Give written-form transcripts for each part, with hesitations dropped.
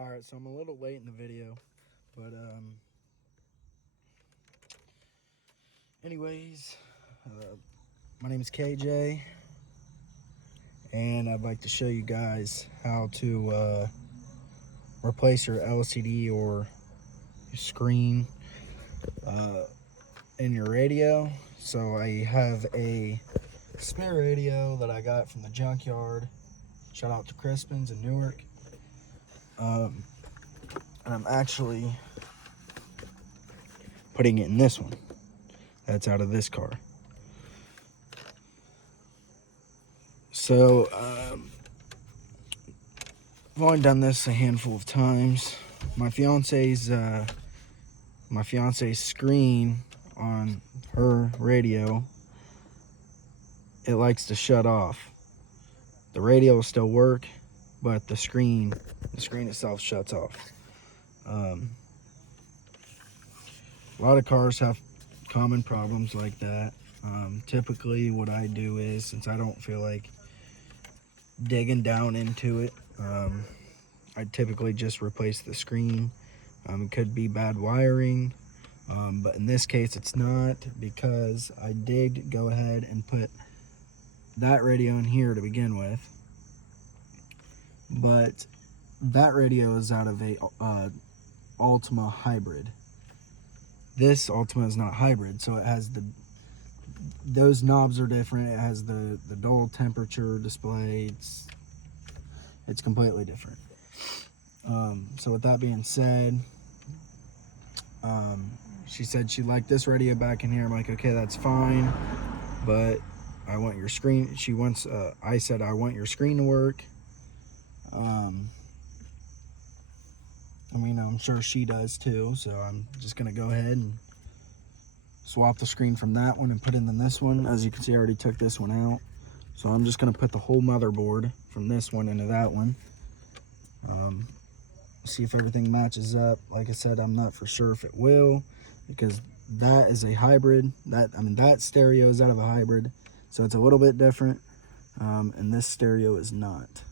Alright, so I'm a little late in the video, but anyways, my name is KJ, and I'd like to show you guys how to replace your LCD or your screen in your radio. So I have a spare radio that I got from the junkyard. Shout out to Crispin's in Newark. And I'm actually putting it in this one that's out of this car. So I've only done this a handful of times. My fiance's screen on her radio, it likes to shut off. The radio will still work, but the screen itself shuts off. A lot of cars have common problems like that. Typically what I do is, since I don't feel like digging down into it, I typically just replace the screen. It could be bad wiring, but in this case it's not, because I did go ahead and put that radio in here to begin with. But that radio is out of a Altima hybrid. This Altima is not hybrid, so it has those knobs are different. It has the dual temperature display. It's completely different. So with that being said, she said she liked this radio back in here. I'm like, okay, that's fine, but I want your screen. She wants, I said, I want your screen to work. I mean, I'm sure she does too, so I'm just gonna go ahead and swap the screen from that one and put it in this one. As you can see, I already took this one out, so I'm just gonna put the whole motherboard from this one into that one. See if everything matches up. Like I said, I'm not for sure if it will, because that is a hybrid. That stereo is out of a hybrid, so it's a little bit different, and this stereo is not.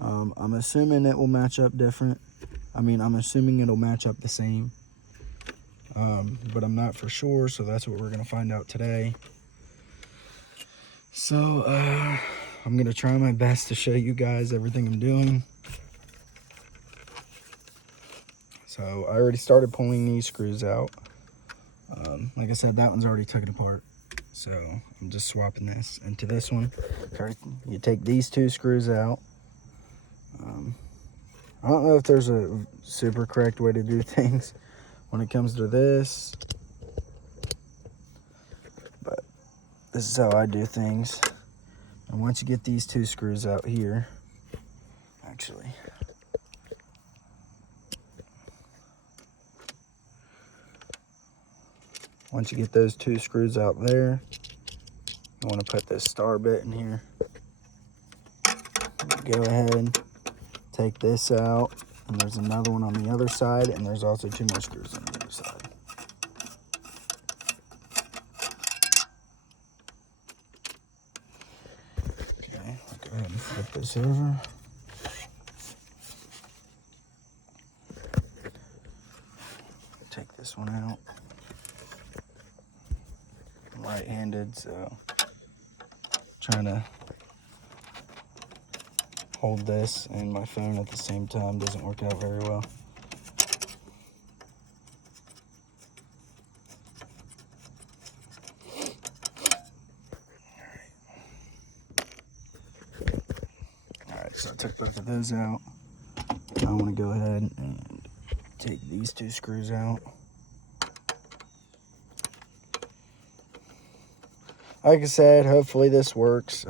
I'm assuming it will match up different. I'm assuming it'll match up the same, but I'm not for sure, so that's what we're gonna find out today. So I'm gonna try my best to show you guys everything I'm doing. So I already started pulling these screws out. Like I said, that one's already taken apart, so I'm just swapping this into this one. You take these two screws out. I don't know if there's a super correct way to do things when it comes to this, but this is how I do things. And once you get these two screws out here, once you get those two screws out there, you want to put this star bit in here. Go ahead, take this out, and there's another one on the other side, and there's also two more screws on the other side. Okay, I'll go ahead and flip this over. Take this one out. I'm right-handed, so trying to hold this and my phone at the same time doesn't work out very well. Alright, so I took both of those out. I want to go ahead and take these two screws out. Like I said, hopefully this works.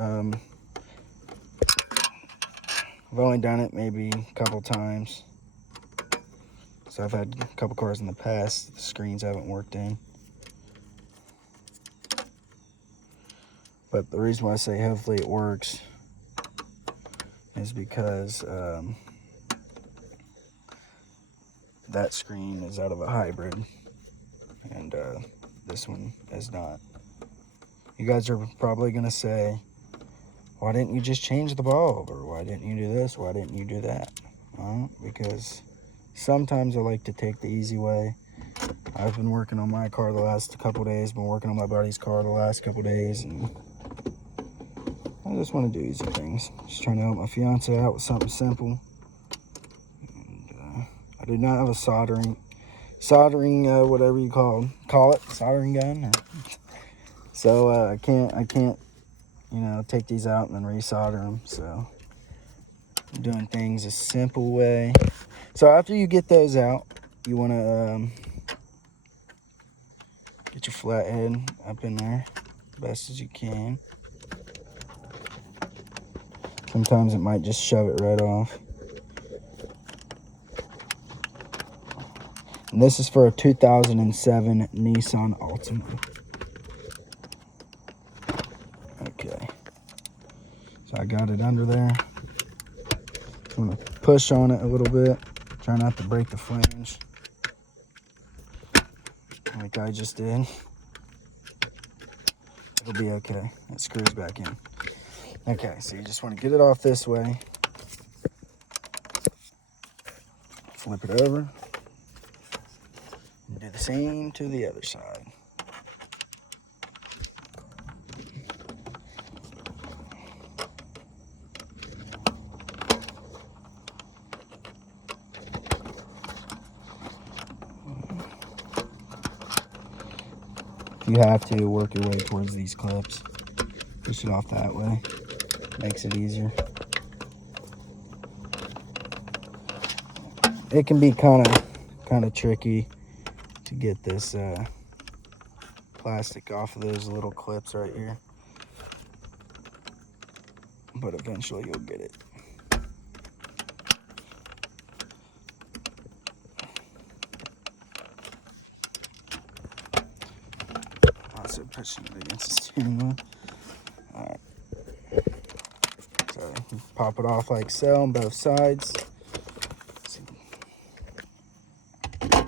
I've only done it maybe a couple times. So I've had a couple cars in the past, the screens haven't worked in. But the reason why I say hopefully it works is because that screen is out of a hybrid, and this one is not. You guys are probably gonna say, why didn't you just change the bulb? Or why didn't you do this? Why didn't you do that? because sometimes I like to take the easy way. I've been working on my car the last couple days, been working on my buddy's car the last couple days, and I just want to do easy things. Just trying to help my fiance out with something simple. And, I do not have a soldering, whatever you call it, soldering gun. So I can't, take these out and then resolder them. So I'm doing things a simple way. So after you get those out, you want to get your flathead up in there best as you can. Sometimes it might just shove it right off. And this is for a 2007 Nissan Altima. Okay. So I got it under there. I'm going to push on it a little bit. Try not to break the flange like I just did. It'll be okay. It screws back in. Okay, so you just want to get it off this way. Flip it over. And do the same to the other side. You have to work your way towards these clips. Push it off that way. Makes it easier. It can be kind of tricky to get this plastic off of those little clips right here, but eventually you'll get it. Also pushing it against the steering wheel. All right. So you pop it off like so on both sides. The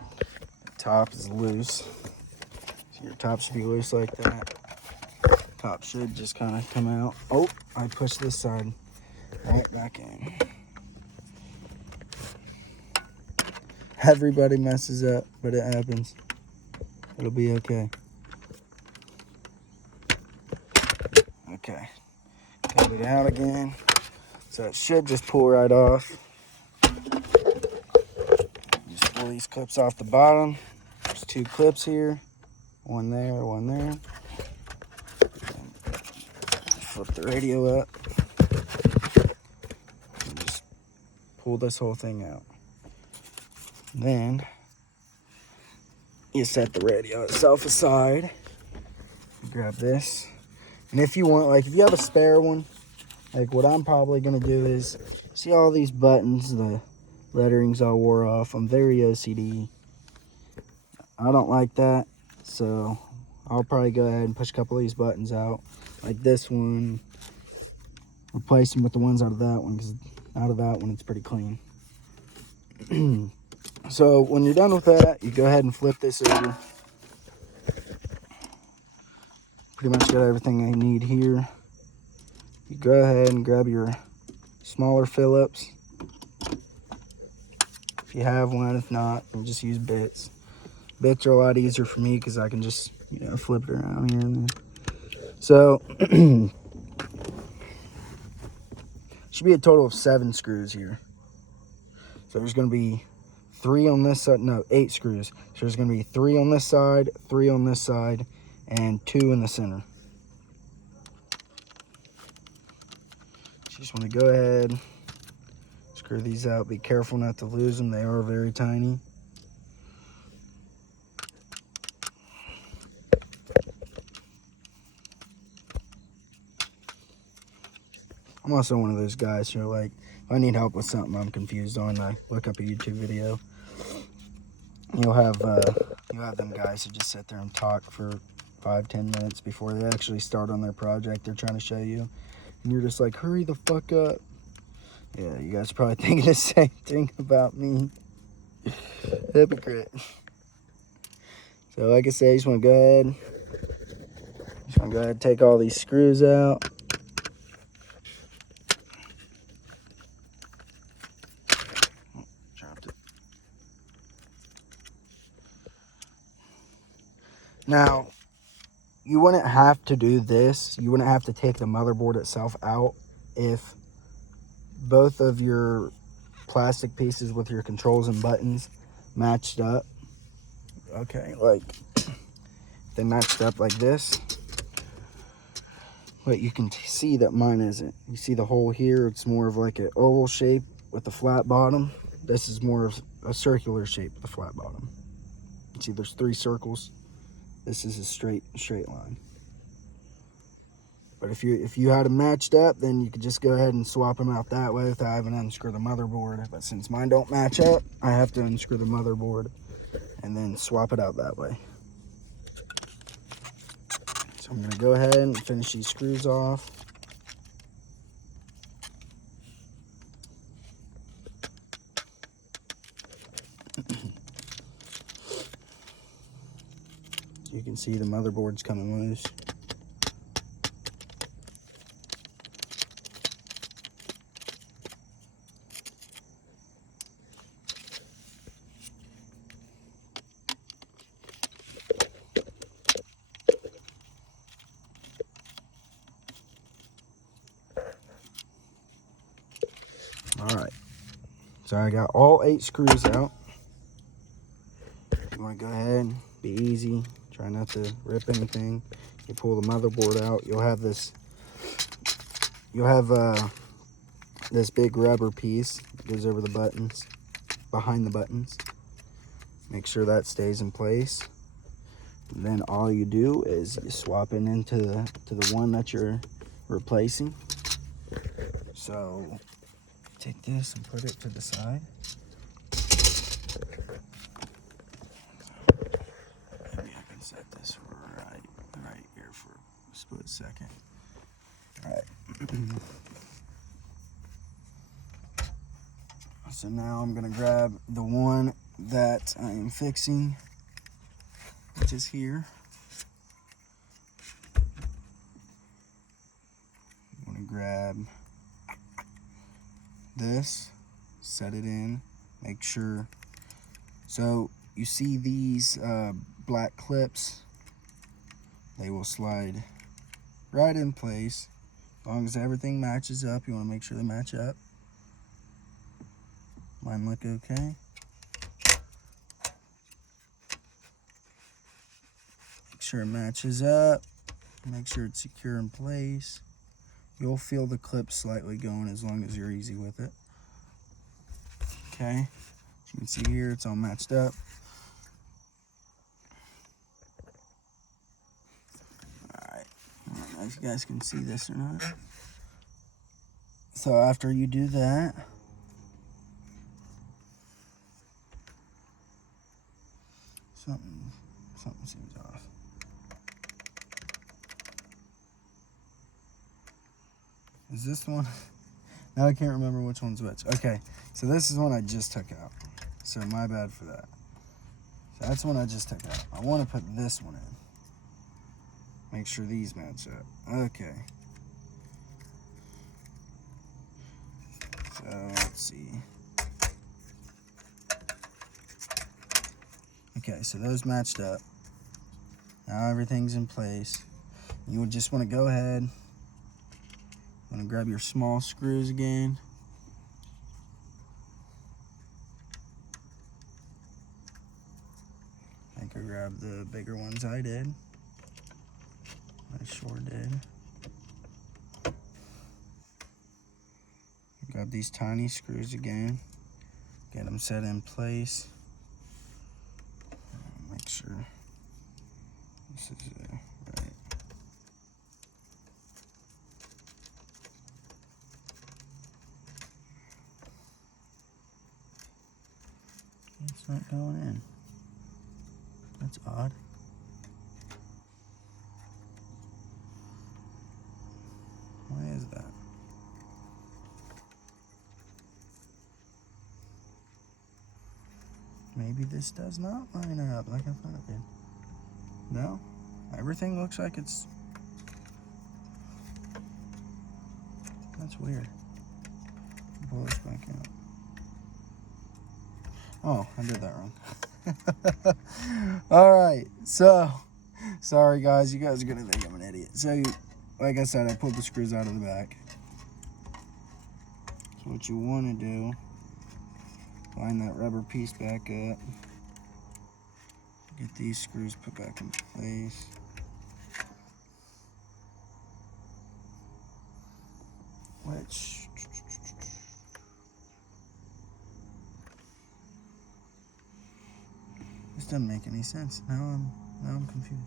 top is loose. So your top should be loose like that. Top should just kind of come out. Oh, I pushed this side right back in. Everybody messes up, but it happens. It'll be okay. Okay. Got it out again. So it should just pull right off. Just pull these clips off the bottom. There's 2 clips here. One there, one there. Flip the radio up. And just pull this whole thing out. Then you set the radio itself aside. Grab this. And if you want, like if you have a spare one, like what I'm probably going to do is, see all these buttons, the lettering's all wore off. I'm very OCD. I don't like that. So I'll probably go ahead and push a couple of these buttons out. Like this one. Replace them with the ones out of that one, because out of that one it's pretty clean. So when you're done with that, you go ahead and flip this over. Pretty much got everything I need here. You go ahead and grab your smaller Phillips. If you have one, if not, you just use bits. Bits are a lot easier for me because I can just, flip it around here and there. So, should be a total of 7 screws here. So there's going to be 3 on this side, no, 8 screws. So there's going to be 3 on this side, 3 on this side, and 2 in the center. So you just want to go ahead, screw these out. Be careful not to lose them. They are very tiny. I'm also one of those guys who are like, if I need help with something I'm confused on, I look up a YouTube video. You'll have them guys who just sit there and talk for 5-10 minutes before they actually start on their project they're trying to show you. And you're just like, hurry the fuck up. Yeah, you guys are probably thinking the same thing about me. Hypocrite. So like I said, you just want to go ahead and take all these screws out. Now, you wouldn't have to do this. You wouldn't have to take the motherboard itself out if both of your plastic pieces with your controls and buttons matched up. Okay, like they matched up like this. But you can see that mine isn't. You see the hole here? It's more of like an oval shape with a flat bottom. This is more of a circular shape with a flat bottom. You see there's 3 circles. This is a straight line. But if you had them matched up, then you could just go ahead and swap them out that way without having to unscrew the motherboard. But since mine don't match up, I have to unscrew the motherboard and then swap it out that way. So I'm gonna go ahead and finish these screws off. You can see the motherboard's coming loose. All right, so I got all 8 screws out. You want to go ahead and be easy. Try not to rip anything. You pull the motherboard out. You'll have this. You'll have this big rubber piece that goes over the buttons, behind the buttons. Make sure that stays in place. And then all you do is you swap it into the one that you're replacing. So take this and put it to the side. Maybe I can set this right here for a split second. All right. So now I'm gonna grab the one that I am fixing, which is here. I'm gonna grab this, set it in, make sure. So you see these black clips, they will slide right in place. As long as everything matches up, you wanna make sure they match up. Mine look okay. Make sure it matches up. Make sure it's secure in place. You'll feel the clip slightly going as long as you're easy with it. Okay, as you can see here, it's all matched up. Alright, I don't know if you guys can see this or not. So after you do that, something seems off. Is this the one? Now I can't remember which one's which. Okay, so this is one I just took out. So my bad for that. So that's one I just took out. I want to put this one in. Make sure these match up. Okay. So let's see. Okay, so those matched up. Now everything's in place. You would just want to go ahead. Want to grab your small screws again. I think I grabbed the bigger ones I did. I sure did. Grab these tiny screws again. Get them set in place. Make sure this is right. It's not going in. That's odd. Why is that? Maybe this does not line up like I thought it did. No, everything looks like it's... That's weird. Pull this back out. Oh, I did that wrong. All right, so Sorry guys, you guys are gonna think I'm an idiot. So, like I said, I pulled the screws out of the back. So what you want to do, line that rubber piece back up. Get these screws put back in place. Which this doesn't make any sense. Now I'm confused.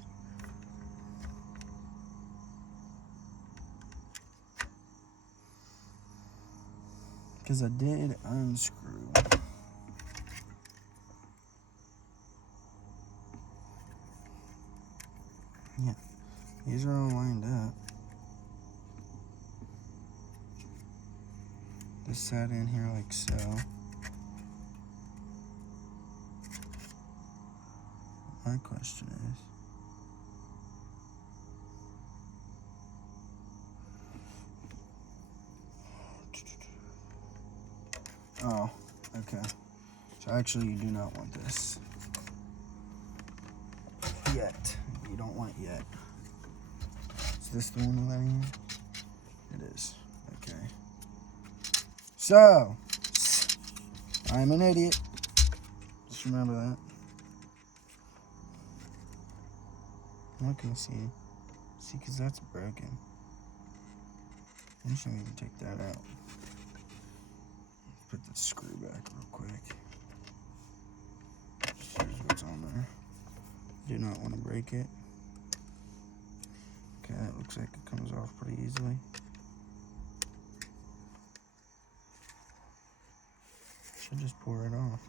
Because I did unscrew. Yeah, these are all lined up. This sat in here like so. My question is, oh, okay. So actually you do not want this yet. You don't want it yet. Is this the one letting in? It is. Okay. So, I'm an idiot. Just remember that. What can you see? See, because that's broken. I shouldn't even take that out. Put the screw back real quick. Here's what's on there. Do not want to break it. Okay, that looks like it comes off pretty easily. Should just pour it off.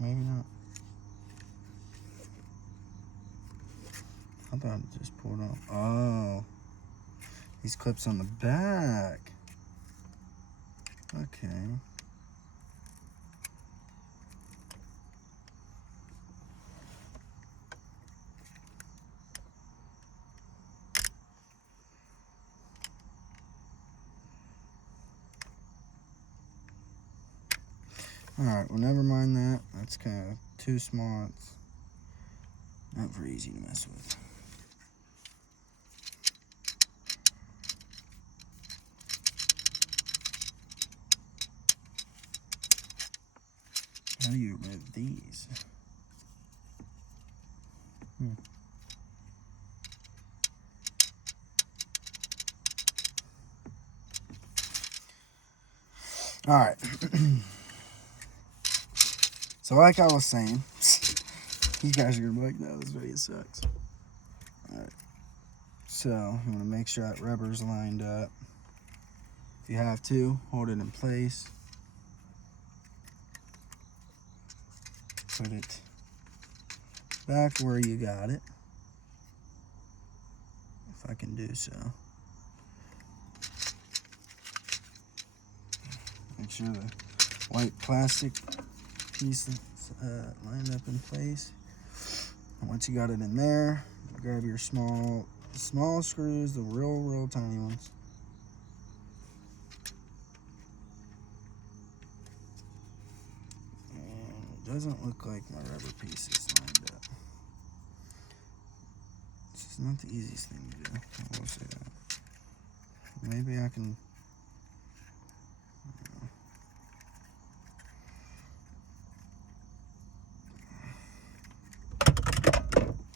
Maybe not. I thought it just pulled off. Oh, these clips on the back. Okay. Alright, well, never mind that. That's kind of too small. It's not very easy to mess with. How do you remove these? Alright. So like I was saying, you guys are going to be like, no, this video sucks. Alright. So, you want to make sure that rubber's lined up. If you have to, hold it in place. Put it back where you got it. If I can do so. Make sure the white plastic piece is lined up in place. And once you got it in there, grab your small screws, the real tiny ones. And it doesn't look like my rubber piece is lined up. This is not the easiest thing to do, I will say that. Maybe I can...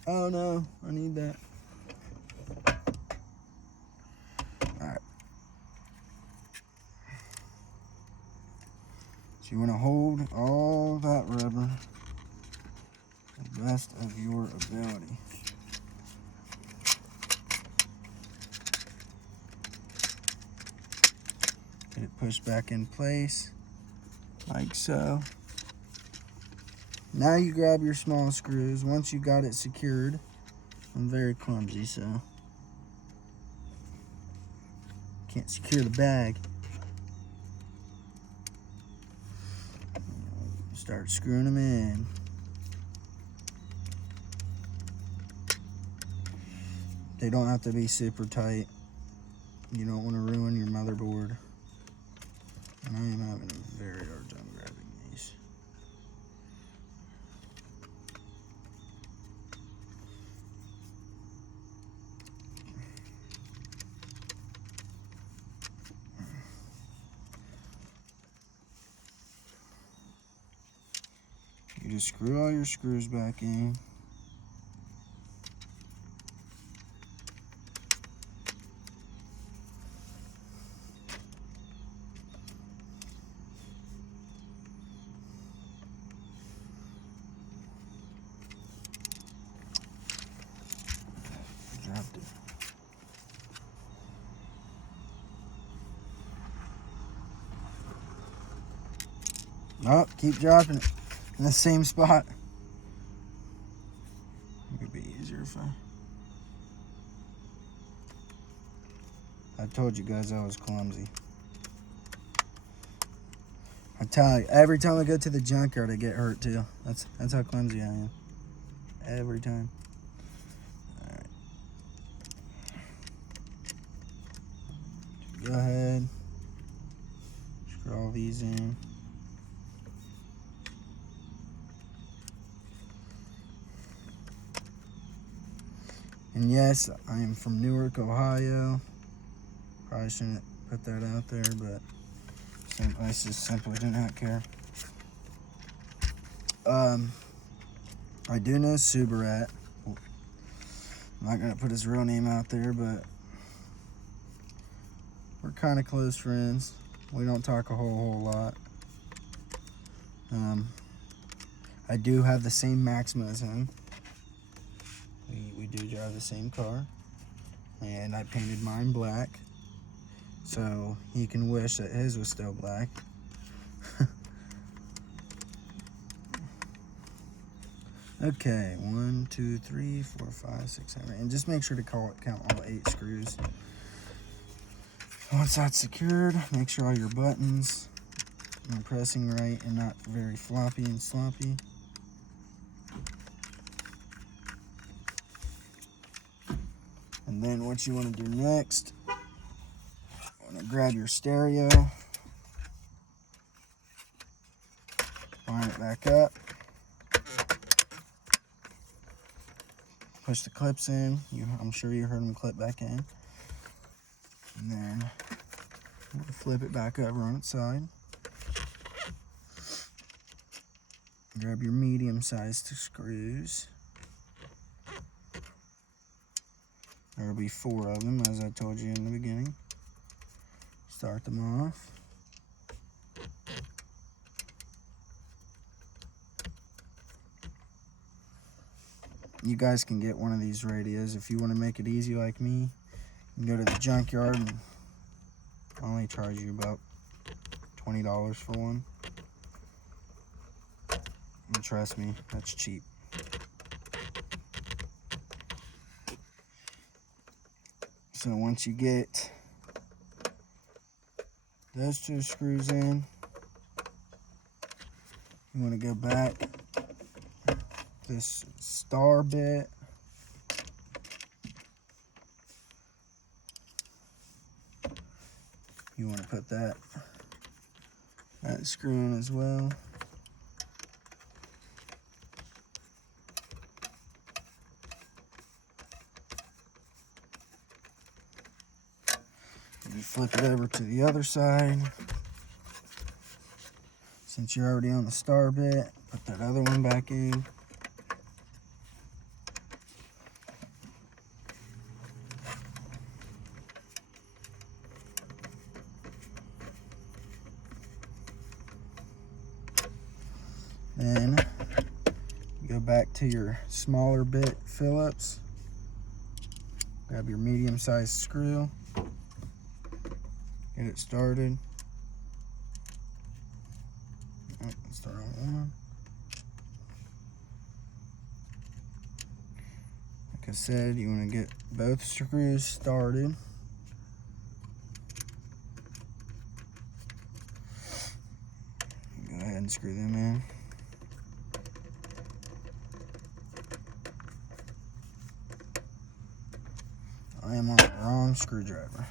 Oh no, I need that. Alright. So you want to hold all that rubber the best of your ability. Get it pushed back in place, like so. Now you grab your small screws. Once you got it secured, I'm very clumsy, so Can't secure the bag. Start screwing them in. They don't have to be super tight. You don't want to ruin your motherboard. And I am having a very hard time grabbing these. You just screw all your screws back in. Dropped it. Oh, keep dropping it in the same spot. It would be easier if I told you guys I was clumsy. I tell you, every time I go to the junkyard, I get hurt too. That's how clumsy I am. Every time. All right. Go ahead. Screw all these in. And yes, I am from Newark, Ohio. Probably shouldn't put that out there, but I just simply do not care. I do know Subarat. I'm not gonna put his real name out there, but we're kind of close friends. We don't talk a whole lot. I do have the same Maxima as him. We do drive the same car, and I painted mine black, so he can wish that his was still black. Okay, 1, 2, 3, 4, 5, 6, 7, and just make sure to count all 8 screws. Once that's secured, make sure all your buttons are pressing right and not very floppy and sloppy. And then what you want to do next, you want to grab your stereo, line it back up, push the clips in. I'm sure you heard them clip back in. And then flip it back over on its side. Grab your medium-sized screws. There will be 4 of them, as I told you in the beginning. Start them off. You guys can get one of these radios if you want to make it easy like me. You can go to the junkyard and only charge you about $20 for one. And trust me, that's cheap. So once you get those 2 screws in, you want to go back this star bit. You want to put that screw in as well. You flip it over to the other side. Since you're already on the star bit, put that other one back in. Then go back to your smaller bit Phillips. Grab your medium-sized screw. Get it started. Oh, let's start on one. Like I said, you want to get both screws started. unscrew them in. I am on the wrong screwdriver.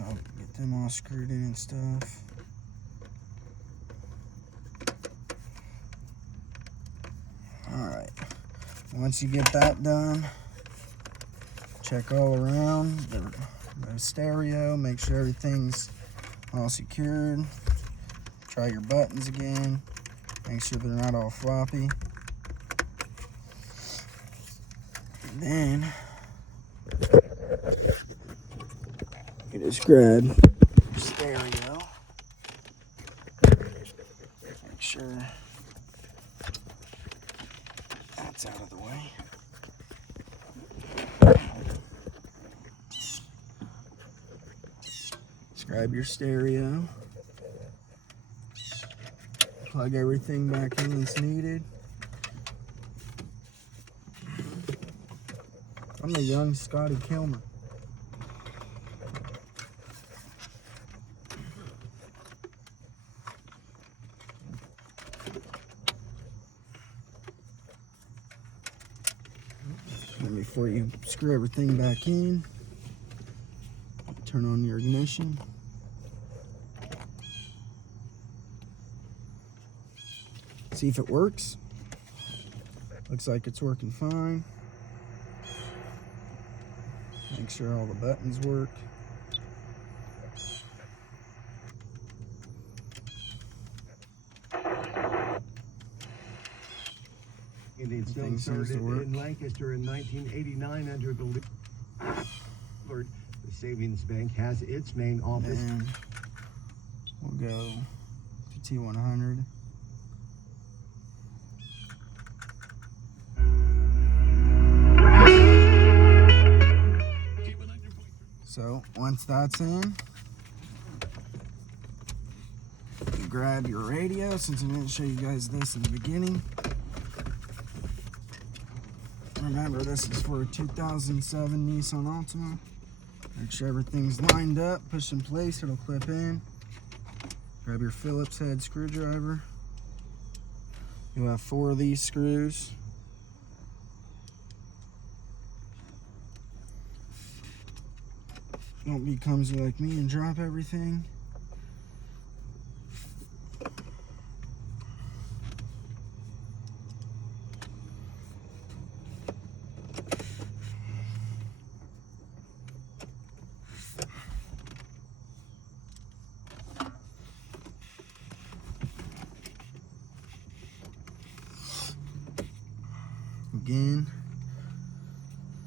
I'll get them all screwed in and stuff. Alright, once you get that done, check all around the stereo, make sure everything's all secured. Try your buttons again, make sure they're not all floppy. And then you just grab your stereo, make sure that's out of the way. Just grab your stereo, plug everything back in as needed. I'm the young Scotty Kilmer. And before you screw everything back in, turn on your ignition. See if it works. Looks like it's working fine. Make sure all the buttons work. Indian Stone started in Lancaster in 1989 under the Lord. The Savings Bank has its main office. And we'll go to T100. So once that's in, you grab your radio, since I didn't show you guys this in the beginning. Remember, this is for a 2007 Nissan Altima. Make sure everything's lined up, push in place, it'll clip in. Grab your Phillips head screwdriver. You'll have 4 of these screws. Don't be clumsy like me and drop everything. Again,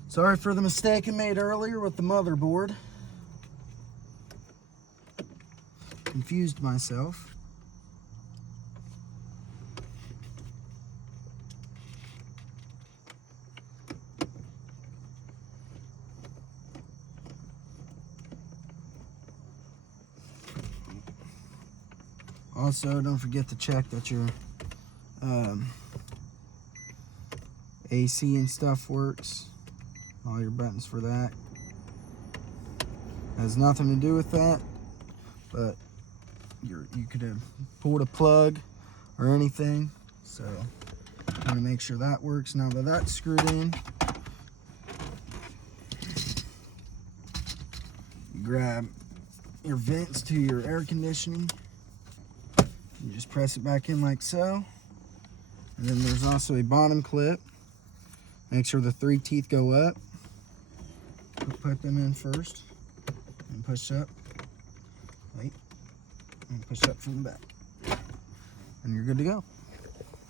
sorry for the mistake I made earlier with the motherboard. Confused myself. Also, don't forget to check that your AC and stuff works. All your buttons for that. Has nothing to do with that, but you could have pulled a plug or anything, so I'm going to make sure that works. Now that that's screwed in, you grab your vents to your air conditioning. You just press it back in like so. And then there's also a bottom clip. Make sure the 3 teeth go up. Put them in first and push up. Wait. And push up from the back. And you're good to go.